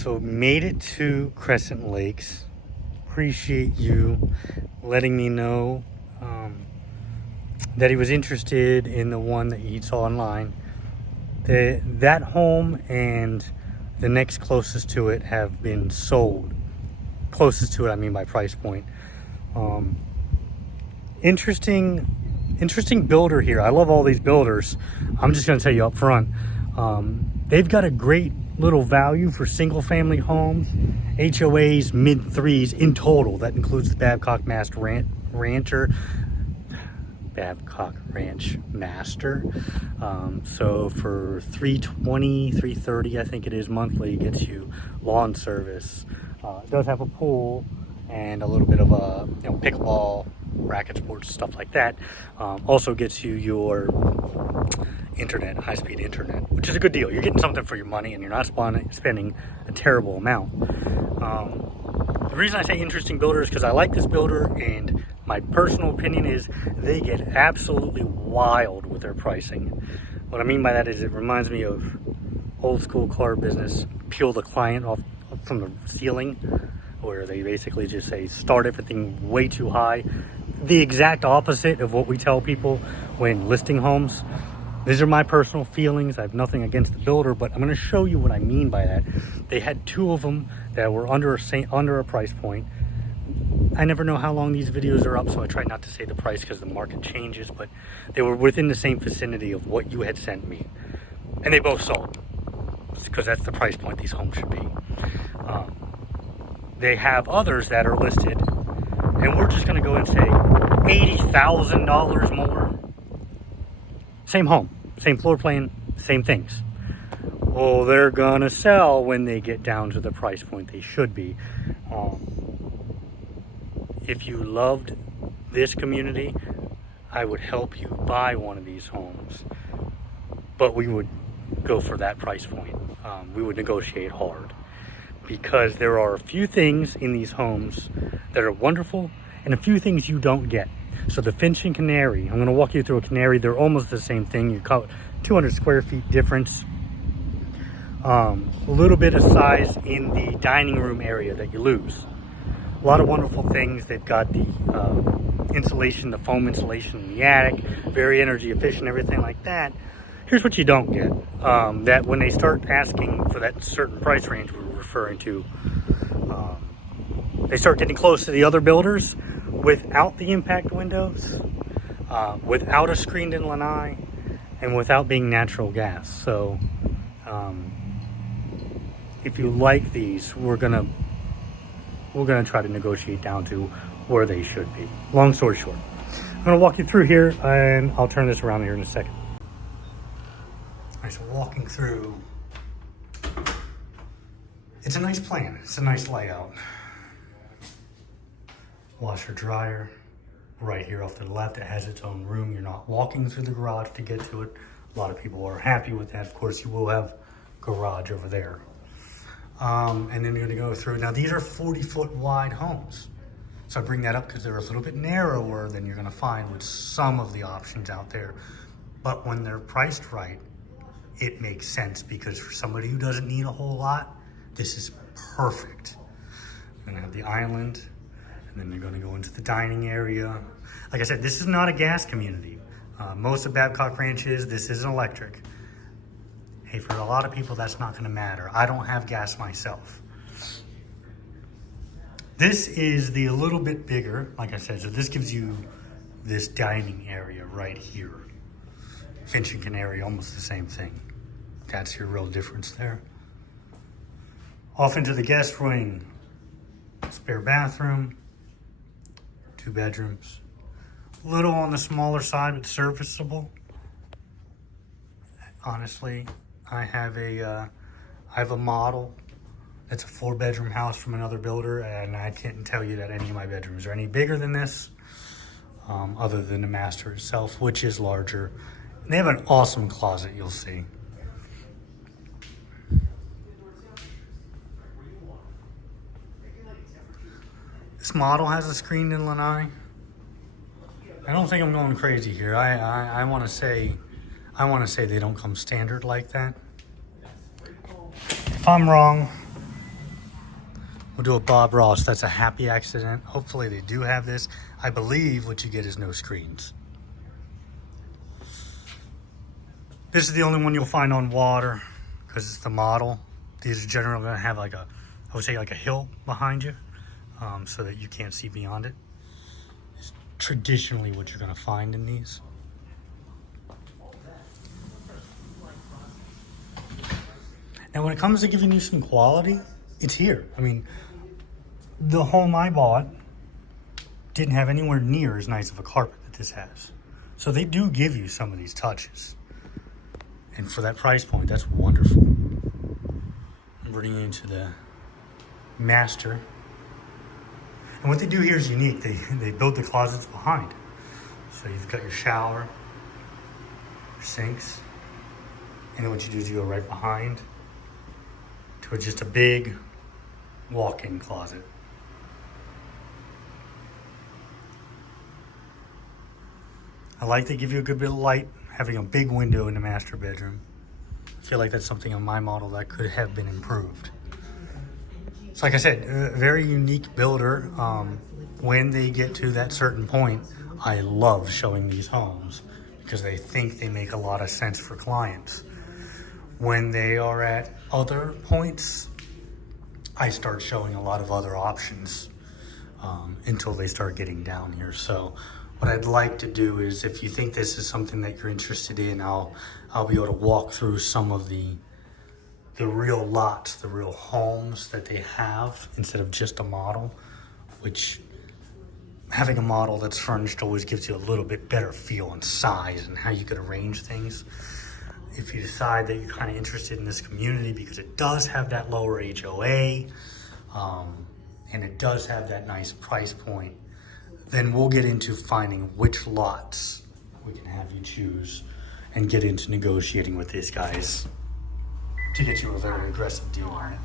So made it to Crescent Lakes. Appreciate you letting me know that he was interested in the one that he saw online. That home and the next closest to it have been sold. Closest to it, I mean by price point. Interesting builder here. I love all these builders. I'm just going to tell you up front. They've got a great little value for single family homes. HOAs mid threes in total. That includes the Babcock Ranch Master. So for $320, $330, I think it is monthly, it gets you lawn service. It does have a pool and a little bit of a pickleball, racket sports, stuff like that. Also gets you your internet, high-speed internet, which is a good deal. You're getting something for your money and you're not spending a terrible amount. The reason I say interesting builder is because I like this builder, and my personal opinion is they get absolutely wild with their pricing. What I mean by that is it reminds me of old school car business, peel the client off from the ceiling, where they basically just say start everything way too high. The exact opposite of what we tell people when listing homes. These are my personal feelings. I have nothing against the builder, but I'm going to show you what I mean by that. They had two of them that were under a price point. I never know how long these videos are up, so I try not to say the price because the market changes, but they were within the same vicinity of what you had sent me. And they both sold, because that's the price point these homes should be. They have others that are listed, and we're just going to go and say $80,000 more. Same home, same floor plan, same things. Well, they're going to sell when they get down to the price point they should be. If you loved this community, I would help you buy one of these homes. But we would go for that price point. We would negotiate hard. Because there are a few things in these homes that are wonderful and a few things you don't get. So the Finch and Canary, I'm going to walk you through a Canary. They're almost the same thing. You call it 200 square feet difference. A little bit of size in the dining room area that you lose. A lot of wonderful things. They've got the insulation, the foam insulation in the attic, very energy efficient, everything like that. Here's what you don't get. That when they start asking for that certain price range we're referring to, they start getting close to the other builders without the impact windows, without a screened-in lanai, and without being natural gas. So if you like these, we're gonna try to negotiate down to where they should be. Long story short, I'm gonna walk you through here, and I'll turn this around here in a second. All right, so walking through, it's a nice plan. It's a nice layout. Washer dryer right here off to the left. It has its own room. You're not walking through the garage to get to it. A lot of people are happy with that. Of course, you will have garage over there. And then you're gonna go through. Now these are 40-foot wide homes. So I bring that up because they're a little bit narrower than you're gonna find with some of the options out there. But when they're priced right, it makes sense, because for somebody who doesn't need a whole lot, this is perfect. You're gonna have the island, and then you're gonna go into the dining area. Like I said, this is not a gas community. Most of Babcock Ranch is. This is electric. Hey, for a lot of people, that's not gonna matter. I don't have gas myself. This is a little bit bigger, like I said, so this gives you this dining area right here. Finch and Canary, almost the same thing. That's your real difference there. Off into the guest wing. Spare bathroom, 2 bedrooms. A little on the smaller side, but serviceable. Honestly, I have a model that's a 4-bedroom house from another builder, and I can't tell you that any of my bedrooms are any bigger than this, other than the master itself, which is larger. And they have an awesome closet, you'll see. This model has a screened-in lanai. I don't think I'm going crazy here. I want to say they don't come standard like that. If I'm wrong, We'll do a Bob Ross. That's a happy accident. Hopefully they do have this. I believe what you get is no screens. This is the only one you'll find on water because it's the model. These are generally going to have like a, I would say like a hill behind you, so that you can't see beyond it. It's traditionally what you're going to find in these. Now when it comes to giving you some quality, it's here. I mean, the home I bought didn't have anywhere near as nice of a carpet that this has. So they do give you some of these touches. And for that price point, that's wonderful. I'm bringing you into the master. And what they do here is unique. They build the closets behind. So you've got your shower, your sinks, and then what you do is you go right behind to just a big walk-in closet. I like they give you a good bit of light, having a big window in the master bedroom. I feel like that's something on my model that could have been improved. So like I said, a very unique builder. When they get to that certain point, I love showing these homes because they think they make a lot of sense for clients. When they are at other points, I start showing a lot of other options until they start getting down here. So what I'd like to do is, if you think this is something that you're interested in, I'll be able to walk through some of the real lots, the real homes that they have instead of just a model, which having a model that's furnished always gives you a little bit better feel and size and how you could arrange things. If you decide that you're kind of interested in this community because it does have that lower HOA and it does have that nice price point, then we'll get into finding which lots we can have you choose and get into negotiating with these guys to get you a very aggressive deal on it.